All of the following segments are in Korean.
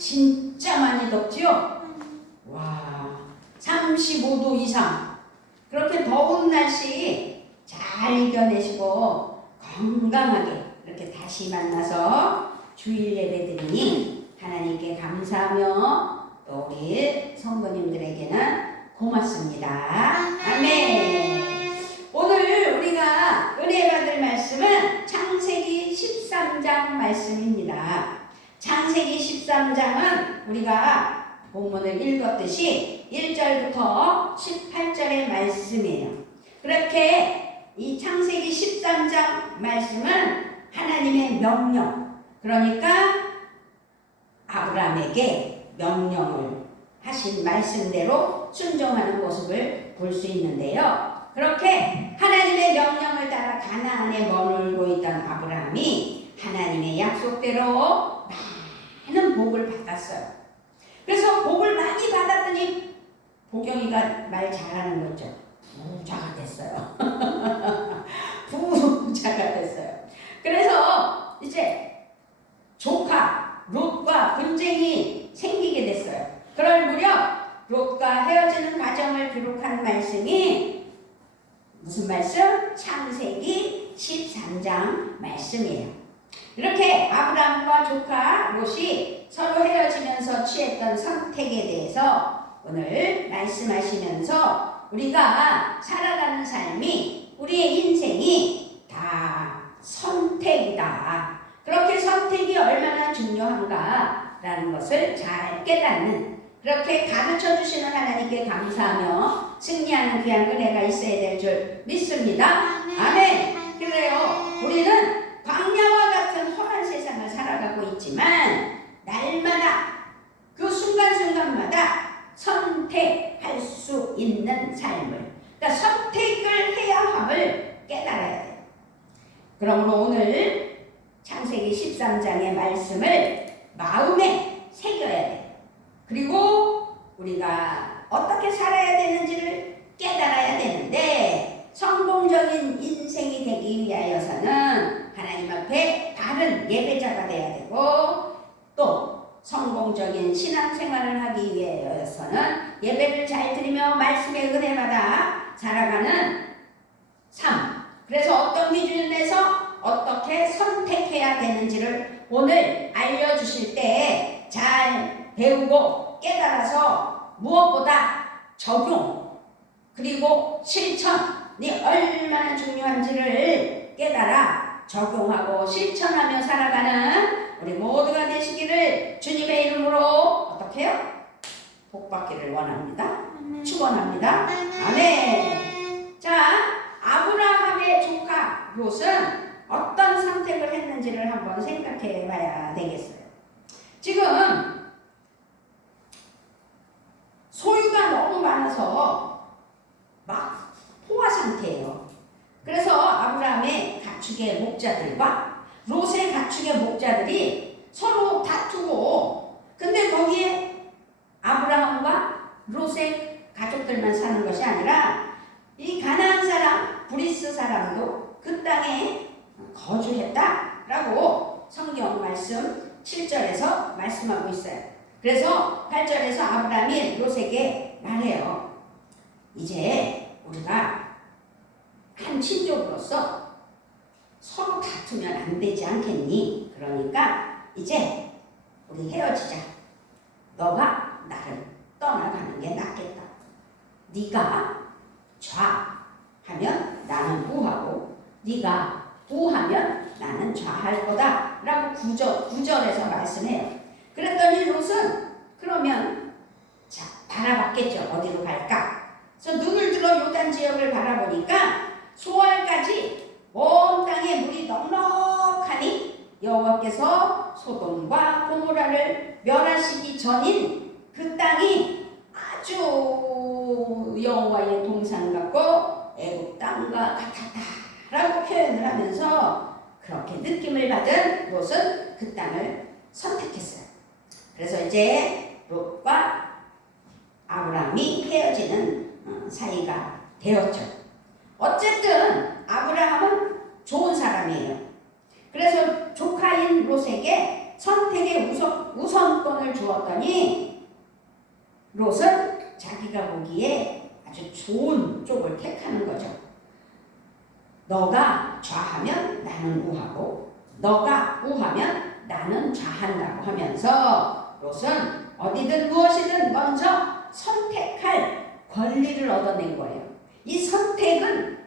진짜 많이 덥지요? 와, 35도 이상. 그렇게 더운 날씨 잘 이겨내시고 건강하게 이렇게 다시 만나서 주일 예배 드리니 하나님께 감사하며 또 우리 성도님들에게는 고맙습니다. 아멘. 오늘 우리가 은혜 받을 말씀은 창세기 13장 말씀입니다. 창세기 13장은 우리가 본문을 읽었듯이 1절부터 18절의 말씀이에요. 그렇게 이 창세기 13장 말씀은 하나님의 명령, 그러니까 아브라함에게 명령을 하신 말씀대로 순종하는 모습을 볼 수 있는데요. 그렇게 하나님의 명령을 따라 가나안에 머물고 있던 아브라함이 하나님의 약속대로 많은 복을 받았어요. 그래서 복을 많이 받았더니 보경이가 말 잘하는 거죠. 부자가 됐어요. 부자가 됐어요. 그래서 이제 조카 롯과 분쟁이 생기게 됐어요. 그럴 무렵 롯과 헤어지는 과정을 기록한 말씀이 무슨 말씀? 창세기 13장 말씀이에요. 이렇게 아브라함과 조카 롯이 서로 헤어지면서 취했던 선택에 대해서 오늘 말씀하시면서 우리가 살아가는 삶이, 우리의 인생이 다 선택이다. 그렇게 선택이 얼마나 중요한가라는 것을 잘 깨닫는, 그렇게 가르쳐 주시는 하나님께 감사하며 승리하는 귀한 은혜가 있어야 될 줄 믿습니다. 아멘. 그래요. 우리는 광야와 같은 험한 세상을 살아가고 있지만 날마다 그 순간순간마다 선택할 수 있는 삶을, 그러니까 선택을 해야 함을 깨달아야 돼요. 그러므로 오늘 창세기 13장의 말씀을 마음에 새겨야 돼요. 그리고 우리가 어떻게 살아야 되는지를 깨달아야 되는데, 성공적인 인생이 되기 위하여서는 하나님 앞에 바른 예배자가 돼야 되고, 또 성공적인 신앙생활을 하기 위하여서는 예배를 잘 드리며 말씀의 은혜 받아 살아가는 삶, 그래서 어떤 기준을 내서 어떻게 선택해야 되는지를 오늘 알려주실 때 잘 배우고 깨달아서 무엇보다 적용, 그리고 실천이 얼마나 중요한지를 깨달아 적용하고 실천하며 살아가는 우리 모두가 되시기를 주님의 이름으로 어떻게 해요? 복받기를 원합니다. 축원합니다. 아멘. 자, 아브라함의 조카 롯은 어떤 선택을 했는지를 한번 생각해 봐야 되겠어요. 지금 소유가 너무 많아서 막 포화 상태예요. 그래서 아브라함의 가축의 목자들과 롯의 가축의 목자들이 서로 다투고, 근데 거기에 아브라함과 롯의 가족들만 사는 것이 아니라 이 가나안 사람, 브리스 사람도 그 땅에 거주했다라고 성경 말씀 7절에서 말씀하고 있어요. 그래서 8절에서 아브라함이 롯에게 말해요. 이제 우리가 한 친족으로서 서로 다투면 안 되지 않겠니? 그러니까 이제 우리 헤어지자. 너가 나를 떠나가는 게 낫겠다. 네가 좌하면 나는 우하고, 네가 우하면 나는 좌할 거다 라고 9절에서 말씀해요. 그랬더니 롯은 그러면 자, 바라봤겠죠. 어디로 갈까? 그래서 눈을 들어 요단 지역을 바라보니까 소알까지 온 땅에 물이 넉넉하니 여호와께서 소돔과 고모라를 멸하시기 전인 그 땅이 아주 여호와의 동산 같고 애굽 땅과 같았다라고 표현을 하면서 그렇게 느낌을 받은 롯은 그 땅을 선택했어요. 그래서 이제 롯과 아브라함이 헤어지는 사이가 되었죠. 어쨌든 아브라함은 좋은 사람이에요. 그래서 조카인 롯에게 선택의 우선권을 조건을 주었더니 롯은 자기가 보기에 아주 좋은 쪽을 택하는 거죠. 너가 좌하면 나는 우하고 너가 우하면 나는 좌한다고 하면서 롯은 어디든 무엇이든 먼저 선택할 권리를 얻어낸 거예요. 이 선택은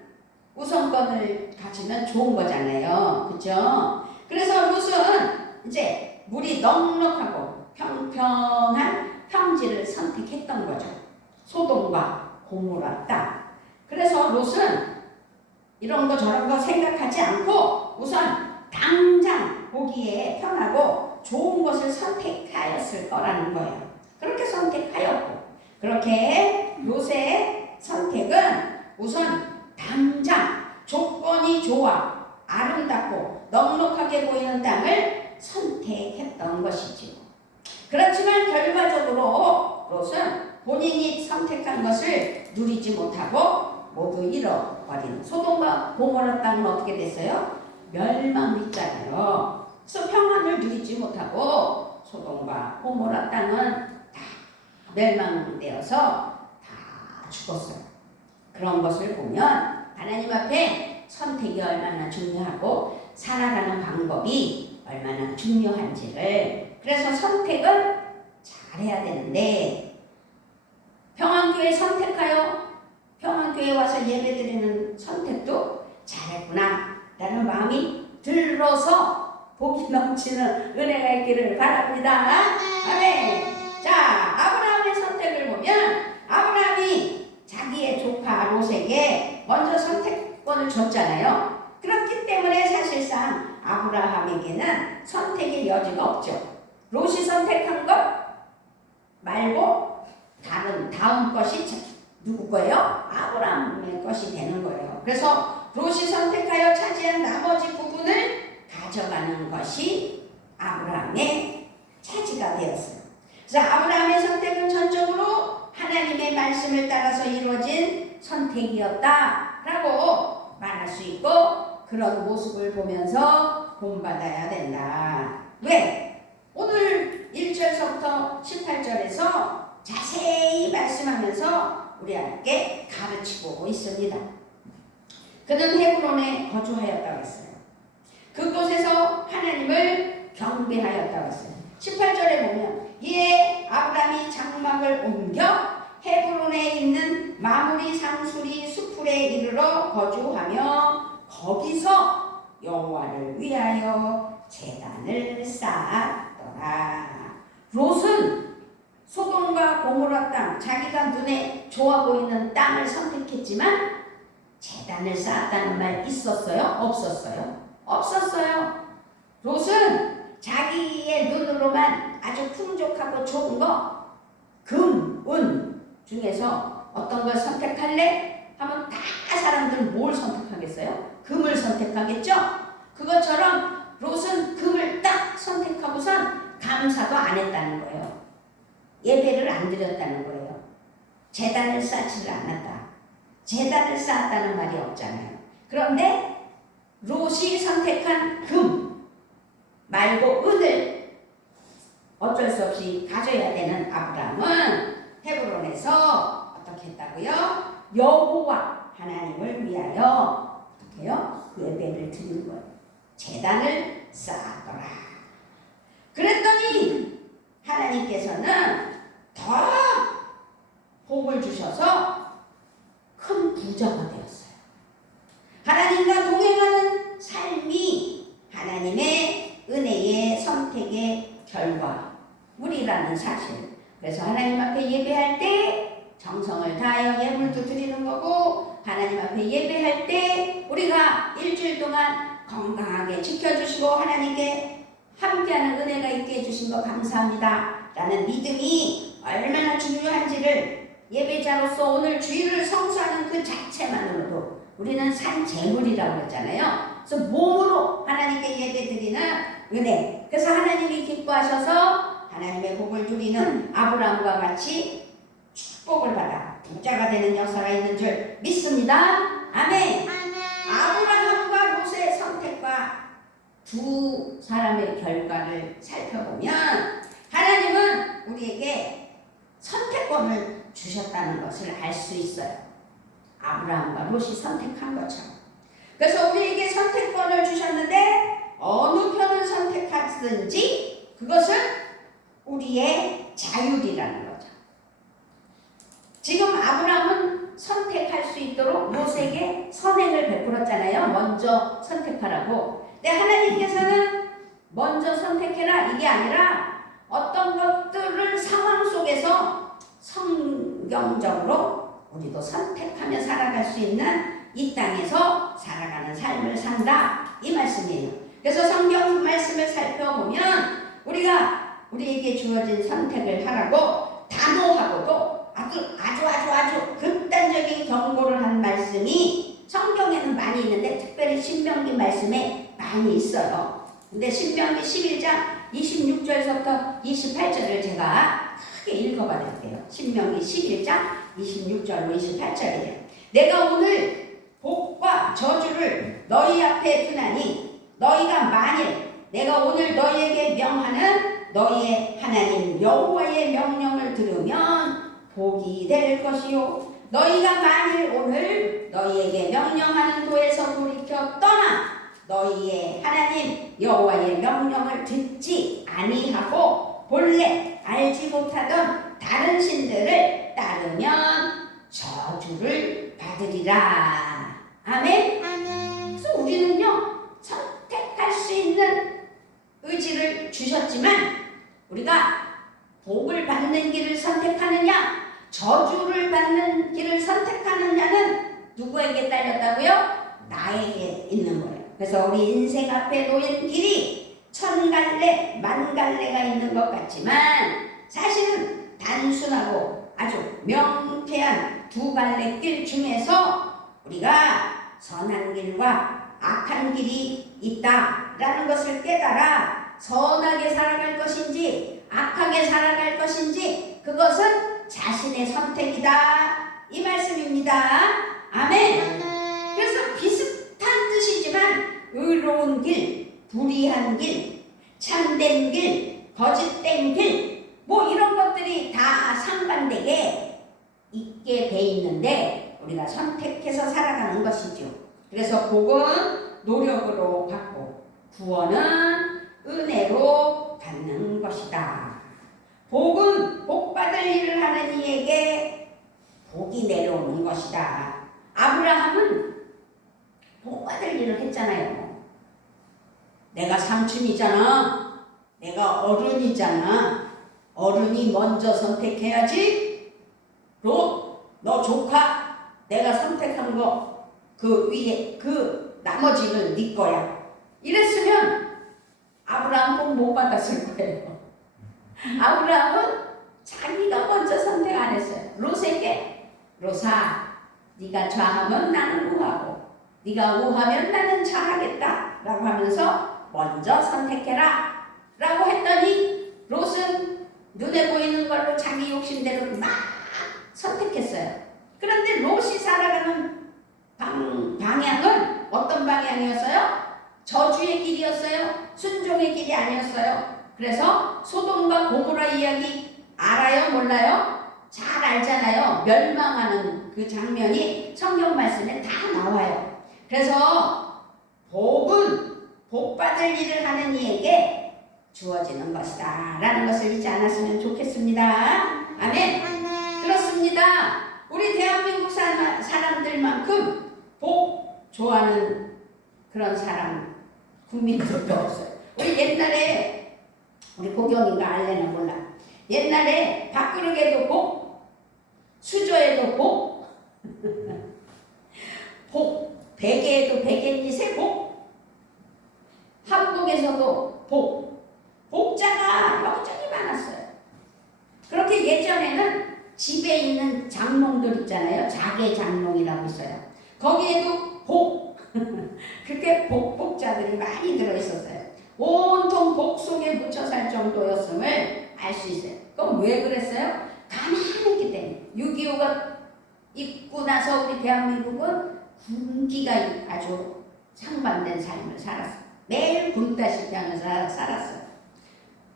우선권을 가지면 좋은 거잖아요. 그죠? 그래서 롯은 이제 물이 넉넉하고 평평한 평지를 선택했던 거죠. 소돔과 고모라 땅. 그래서 롯은 이런 거 저런 거 생각하지 않고 우선 당장 보기에 편하고 좋은 것을 선택하였을 거라는 거예요. 그렇게 선택하였고, 그렇게 롯의 선택은 우선 당장 조건이 좋아 아름답고 넉넉하게 보이는 땅을 선택했던 것이지요. 그렇지만 결과적으로 롯은 본인이 선택한 것을 누리지 못하고 모두 잃어버린 소돔과 고모라 땅은 어떻게 됐어요? 멸망했잖아요. 그래서 평안을 누리지 못하고 소돔과 고모라 땅은 다 멸망되어서 다 죽었어요. 그런 것을 보면 하나님 앞에 선택이 얼마나 중요하고 살아가는 방법이 얼마나 중요한지를, 그래서 선택을 잘해야 되는데, 평안교회 선택하여 평안교회 와서 예배드리는 선택도 잘했구나 라는 마음이 들어서 복이 넘치는 은혜가 있기를 바랍니다. 아멘. 자, 아브라함의 선택을 보면 아브라함이 자기의 조카 롯에게 먼저 선택권을 줬잖아요. 그렇기 때문에 사실상 아브라함에게는 선택의 여지가 없죠. 롯이 선택한 것 말고 다음 것이 누구 거예요? 아브라함의 것이 되는 거예요. 그래서 롯이 선택하여 차지한 나머지 부분을 가져가는 것이 아브라함의 차지가 되었어요. 그래서 아브라함의 선택은 전적으로 하나님의 말씀을 따라서 이루어진 선택이었다라고 말할 수 있고, 그런 모습을 보면서 본받아야 된다. 왜? 오늘 1절서부터 18절에서 자세히 말씀하면서 우리에게 가르치고 있습니다. 그는 헤브론에 거주하였다고 했어요. 그곳에서 하나님을 경배하였다고 했어요. 18절에 보면 이에 아브라함이 장막을 옮겨 헤브론에 있는 마므리 상수리 수풀에 이르러 거주하며 거기서 여호와를 위하여 제단을 쌓았더라. 롯은 소돔과 고모라 땅, 자기가 눈에 좋아 보이는 땅을 선택했지만 제단을 쌓았다는 말 있었어요? 없었어요? 없었어요. 롯은 자기의 눈으로만 아주 풍족하고 좋은 거, 금, 은 중에서 어떤 걸 선택할래? 하면 다 사람들은 뭘 선택하겠어요? 금을 선택하겠죠? 그것처럼 롯은 금을 딱 선택하고선 감사도 안 했다는 거예요. 예배를 안 드렸다는 거예요. 제단을 쌓지를 않았다. 제단을 쌓았다는 말이 없잖아요. 그런데 롯이 선택한 금 말고 은을 어쩔 수 없이 가져야 되는 아브라함은 헤브론에서 어떻게 했다고요? 여호와 하나님을 위하여 어떻게 해요? 그 예배를 드리는 거예요. 제단을 쌓았더라. 그랬더니 하나님께서는 더 복을 주셔서 큰 부자가 되었어요. 하나님과 동행하는 삶이 하나님의 은혜의 선택의 결과물이라는 사실. 그래서 하나님 앞에 예배할 때 정성을 다하여 예물도 드리는 거고, 하나님 앞에 예배할 때 우리가 일주일 동안 건강하게 지켜주시고 하나님께 함께하는 은혜가 있게 해주신 거 감사합니다 라는 믿음이 얼마나 중요한지를 예배자로서 오늘 주일을 성수하는 그 자체만으로도 우리는 산 제물이라고 했잖아요. 그래서 몸으로 하나님께 예배드리는 은혜. 그래서 하나님이 기뻐하셔서 하나님의 복을 누리는 아브라함과 같이 축복을 받아 부자가 되는 역사가 있는 줄 믿습니다. 아멘. 아브라함과 롯의 선택과 두 사람의 결과를 살펴보면 하나님은 주셨다는 것을 알 수 있어요. 아브라함과 롯이 선택한 것처럼. 그래서 우리에게 선택권을 주셨는데 어느 편을 선택하든지 그것은 우리의 자율이라는 거죠. 지금 아브라함은 선택할 수 있도록 롯에게 선행을 베풀었잖아요. 먼저 선택하라고. 근데 하나님께서는 먼저 선택해라 이게 아니라 어떤 것들을 상황 속에서 성경적으로 우리도 선택하며 살아갈 수 있는 이 땅에서 살아가는 삶을 산다 이 말씀이에요. 그래서 성경 말씀을 살펴보면 우리에게 주어진 선택을 하라고 단호하고도 아주 극단적인 경고를 한 말씀이 성경에는 많이 있는데 특별히 신명기 말씀에 많이 있어요. 근데 신명기 11장 26절부터 28절을 제가 크게 읽어봐 드릴게요. 신명기 11장 26절로 28절이에요. 내가 오늘 복과 저주를 너희 앞에 두나니 너희가 만일 내가 오늘 너희에게 명하는 너희의 하나님 여호와의 명령을 들으면 복이 될 것이요 너희가 만일 오늘 너희에게 명령하는 도에서 돌이켜 떠나 너희의 하나님 여호와의 명령을 듣지 아니하고 본래 알지 못하던 다른 신들을 따르면 저주를 받으리라. 아멘. 아멘. 그래서 우리는요 선택할 수 있는 의지를 주셨지만 우리가 복을 받는 길을 선택하느냐 저주를 받는 길을 선택하느냐는 누구에게 딸렸다고요? 나에게 있는 거예요. 그래서 우리 인생 앞에 놓인 길이 천갈래 만갈래가 있는 것 같지만 사실은 단순하고 아주 명쾌한 두 갈래 길 중에서 우리가 선한 길과 악한 길이 있다라는 것을 깨달아 선하게 살아갈 것인지 악하게 살아갈 것인지 그것은 자신의 선택이다 이 말씀입니다. 아멘. 그래서 비슷한 뜻이지만 의로운 길, 불의한 길, 참된 길, 거짓된 길 뭐 이런 것들이 다 상반되게 있게 돼 있는데 우리가 선택해서 살아가는 것이죠. 그래서 복은 노력으로 받고 구원은 은혜로 받는 것이다. 복은 복받을 일을 하는 이에게 복이 내려오는 것이다. 아브라함은 복받을 일을 했잖아요. 내가 삼촌이잖아. 내가 어른이잖아. 어른이 먼저 선택해야지. 너 조카 내가 선택한 거 그 위에 그 나머지는 네 거야. 이랬으면 아브라함 복 못 받았을 거예요. 아브라함은 자기가 먼저 선택 안 했어요. 롯에게 롯아 네가 좌하면 나는 우하고 네가 우하면 나는 좌하겠다 라고 하면서 먼저 선택해라 라고 했더니 롯은 눈에 보이는 걸로 자기 욕심대로 막 선택했어요. 그런데 롯이 살아가는 방향은 어떤 방향이었어요? 저주의 길이었어요? 순종의 길이 아니었어요? 그래서 소돔과 고모라 이야기 알아요? 몰라요? 잘 알잖아요. 멸망하는 그 장면이 성경 말씀에 다 나와요. 그래서 복은 복받을 일을 하는 이에게 주어지는 것이다 라는 것을 잊지 않았으면 좋겠습니다. 아멘. 그렇습니다. 우리 대한민국 사람들만큼 복 좋아하는 그런 사람 국민들도 없어요. 우리 옛날에 우리 고경이가 알래나 몰라. 옛날에 밥그릇에도 복, 수저에도 복, 복, 베개에도 베갯잎에 복, 한복에서도 복, 복자가 여전히 많았어요. 그렇게 예전에는 집에 있는 장롱들 있잖아요. 자개 장롱이라고 있어요. 거기에도 복, 그렇게 복자들이 많이 들어있었어요. 온통 복 속에 묻혀 살 정도였음을 알 수 있어요. 그럼 왜 그랬어요? 가난했기 때문에. 6.25가 있고 나서 우리 대한민국은 군기가 아주 상반된 삶을 살았어요. 매일 굶다시피 하면서 살았어요.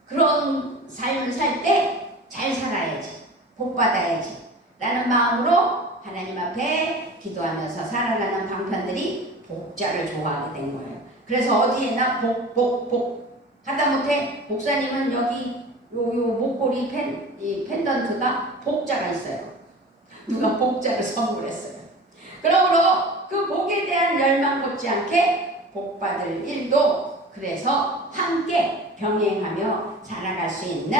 그런 삶을 살 때 잘 살아야지. 복 받아야지. 라는 마음으로 하나님 앞에 기도하면서 살아가는 방편들이 복자를 좋아하게 된 거예요. 그래서 어디에나 복 하다못해 목사님은 여기 요 목걸이 펜던트가 복자가 있어요. 누가 복자를 선물했어요. 그러므로 그 복에 대한 열망 못지않게 복받을 일도 그래서 함께 병행하며 살아갈 수 있는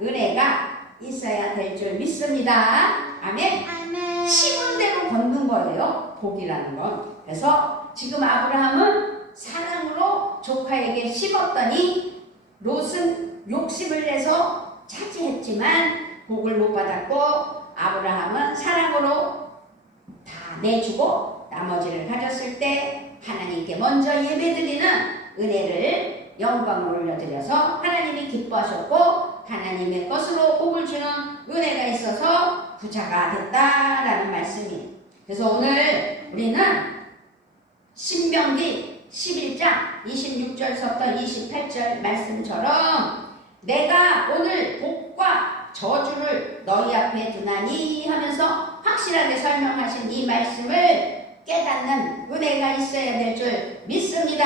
은혜가 있어야 될 줄 믿습니다. 아멘. 아멘. 심은 대로 걷는 거예요. 복이라는 건. 그래서 지금 아브라함은 사랑으로 조카에게 심었더니 롯은 욕심을 내서 차지했지만 복을 못 받았고 아브라함은 사랑으로 다 내주고 나머지를 가졌을 때 하나님께 먼저 예배드리는 은혜를 영광을 올려드려서 하나님이 기뻐하셨고 하나님의 것으로 복을 주는 은혜가 있어서 부자가 됐다라는 말씀이에요. 그래서 오늘 우리는 신명기 11장 26절부터 28절 말씀처럼 내가 오늘 복과 저주를 너희 앞에 두나니 하면서 확실하게 설명하신 이 말씀을 깨닫는 은혜가 있어야 될 줄 믿습니다.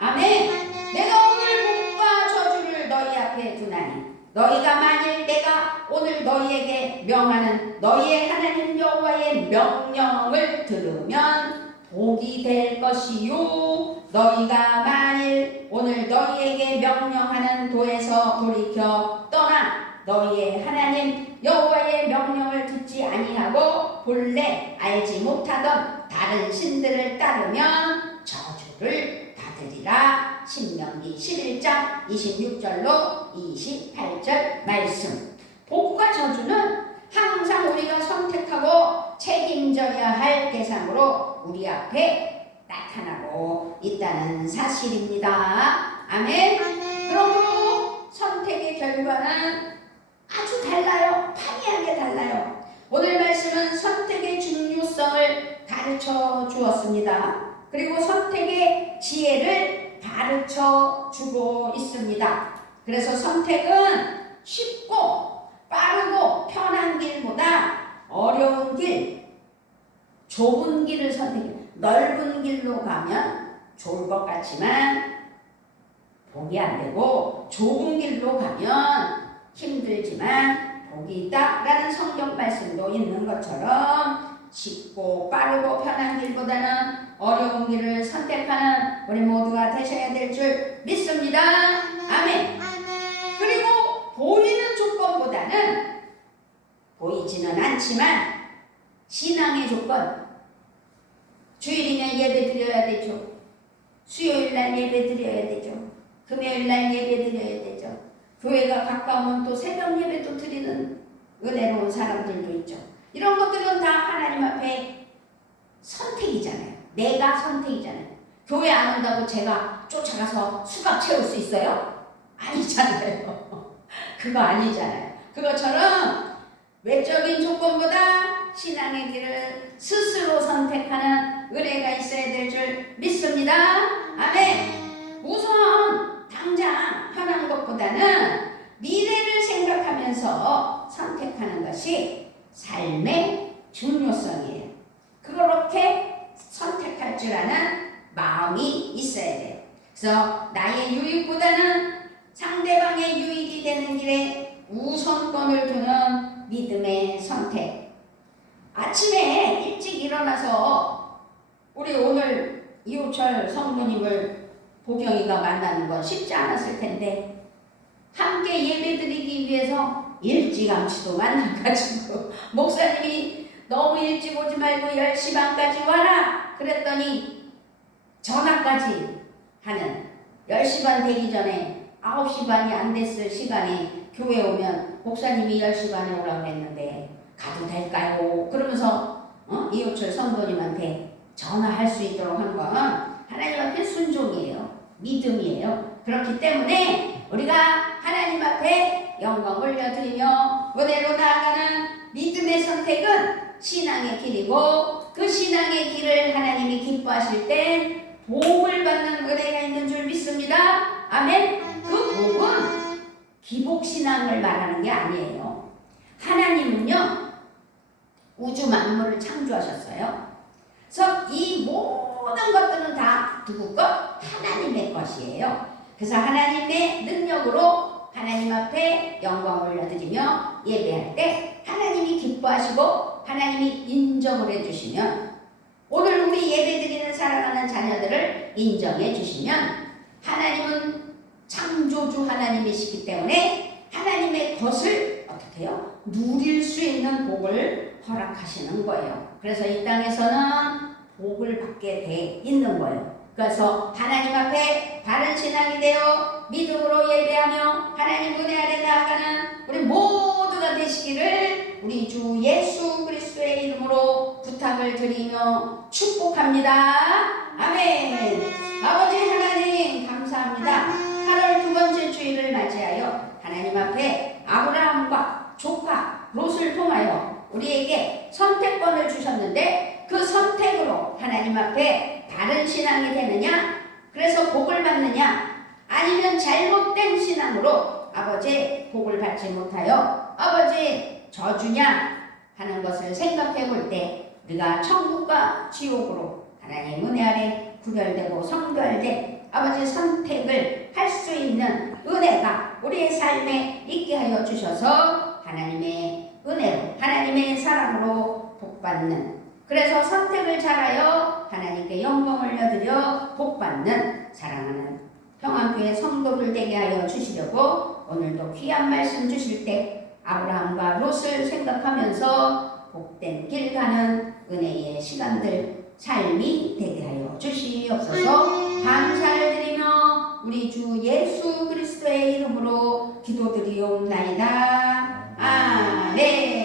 아멘. 내가 오늘 복과 저주를 너희 앞에 두나니 너희가 만일 내가 오늘 너희에게 명하는 너희의 하나님 여호와의 명령을 들으면 복이 될 것이요 너희가 만일 오늘 너희에게 명령하는 도에서 돌이켜 떠나 너희의 하나님 여호와의 명령을 듣지 아니하고 본래 알지 못하던 다른 신들을 따르면 저주를 받으리라. 신명기 11장 26절로 28절 말씀. 복과 저주는 항상 우리가 선택하고 책임져야 할 대상으로 우리 앞에 나타나고 있다는 사실입니다. 아멘. 그러므로 선택의 결과는 아주 달라요. 판이하게 달라요. 오늘 말씀은 선택의 중요성을 가르쳐 주었습니다. 그리고 선택의 지혜를 가르쳐 주고 있습니다. 그래서 선택은 쉽고 빠르고 편한 길보다 어려운 길, 좁은 길을 선택해. 넓은 길로 가면 좋을 것 같지만 복이 안 되고 좁은 길로 가면 힘들지만 복이 있다라는 성경 말씀도 있는 것처럼 쉽고 빠르고 편한 길보다는 어려운 길을 선택하는 우리 모두가 되셔야 될 줄 믿습니다. 아멘. 그리고 보이는 조건보다는 보이지는 않지만 신앙의 조건, 주일이면 예배 드려야 되죠. 수요일날 예배 드려야 되죠. 금요일날 예배 드려야 되죠. 교회가 가까우면 또 새벽 예배도 드리는 은혜로운 사람들도 있죠. 이런 것들은 다 하나님 앞에 선택이잖아요. 내가 선택이잖아요. 교회 안 온다고 제가 쫓아가서 수갑 채울 수 있어요? 아니잖아요. 그거 아니잖아요. 그것처럼 외적인 조건보다 신앙의 길을 스스로 선택하는 은혜가 있어야 될 줄 믿습니다. 아멘. 우선 당장 편한 것보다는 미래를 생각하면서 선택하는 것이 삶의 중요성이에요. 그렇게 선택할 줄 아는 마음이 있어야 돼요. 그래서 나의 유익보다는 상대방의 유익이 되는 길에 우선권을 두는 믿음의 선택. 아침에 일찍 일어나서 우리 오늘 이호철 성도님을 보경이가 만나는 건 쉽지 않았을 텐데 함께 예배드리기 위해서 일찌감치도 만나가지고 목사님이 너무 일찍 오지 말고 10시 반까지 와라 그랬더니 전화까지 하는 10시 반 되기 전에 9시 반이 안 됐을 시간에 교회 오면 목사님이 10시 반에 오라고 했는데 가도 될까요? 그러면서 이호철 성도님한테 전화할 수 있도록 한 건 하나님 앞에 순종이에요. 믿음이에요. 그렇기 때문에 우리가 하나님 앞에 영광 올려드리며 은혜로 나아가는 믿음의 선택은 신앙의 길이고 그 신앙의 길을 하나님이 기뻐하실 땐 복을 받는 은혜가 있는 줄 믿습니다. 아멘. 그 복은 기복신앙을 말하는 게 아니에요. 하나님은요 우주 만물을 창조하셨어요. 그래서 이 모든 것들은 다 누구 것? 하나님의 것이에요. 그래서 하나님의 능력으로 하나님 앞에 영광을 올려드리며 예배할 때 하나님이 기뻐하시고 하나님이 인정을 해주시면, 오늘 우리 예배드리는 사랑하는 자녀들을 인정해 주시면, 하나님은 창조주 하나님이시기 때문에 하나님의 것을 어떻게 해요? 누릴 수 있는 복을 허락하시는 거예요. 그래서 이 땅에서는 복을 받게 돼 있는 거예요. 그래서 하나님 앞에 바른 신앙이 되어 믿음으로 예배하며 하나님 은혜 아래 나아가는 우리 모두가 되시기를 우리 주 예수 그리스도의 이름으로 부탁을 드리며 축복합니다. 아멘. 아버지 하나님 감사합니다. 8월 두 번째 주일을 맞이하여 하나님 앞에 아브라함과 조카 롯을 통하여 우리에게 선택권을 주셨는데, 그 선택으로 하나님 앞에 바른 신앙이 되느냐, 그래서 복을 받느냐, 아니면 잘못된 신앙으로 아버지 복을 받지 못하여 아버지 저주냐 하는 것을 생각해 볼 때, 네가 천국과 지옥으로 하나님 은혜 아래 구별되고 성별된 아버지 선택을 할 수 있는 은혜가 우리의 삶에 있게 하여 주셔서 하나님의 은혜로 하나님의 사랑으로 복받는, 그래서 선택을 잘하여 하나님께 영광을 올려드려 복받는 사랑하는 평안교회 성도들 되게 하여 주시려고 오늘도 귀한 말씀 주실 때 아브라함과 롯을 생각하면서 복된 길 가는 은혜의 시간들 삶이 되게 하여 주시옵소서. 감사를 드리며 우리 주 예수 그리스도의 이름으로 기도드리옵나이다. 아멘.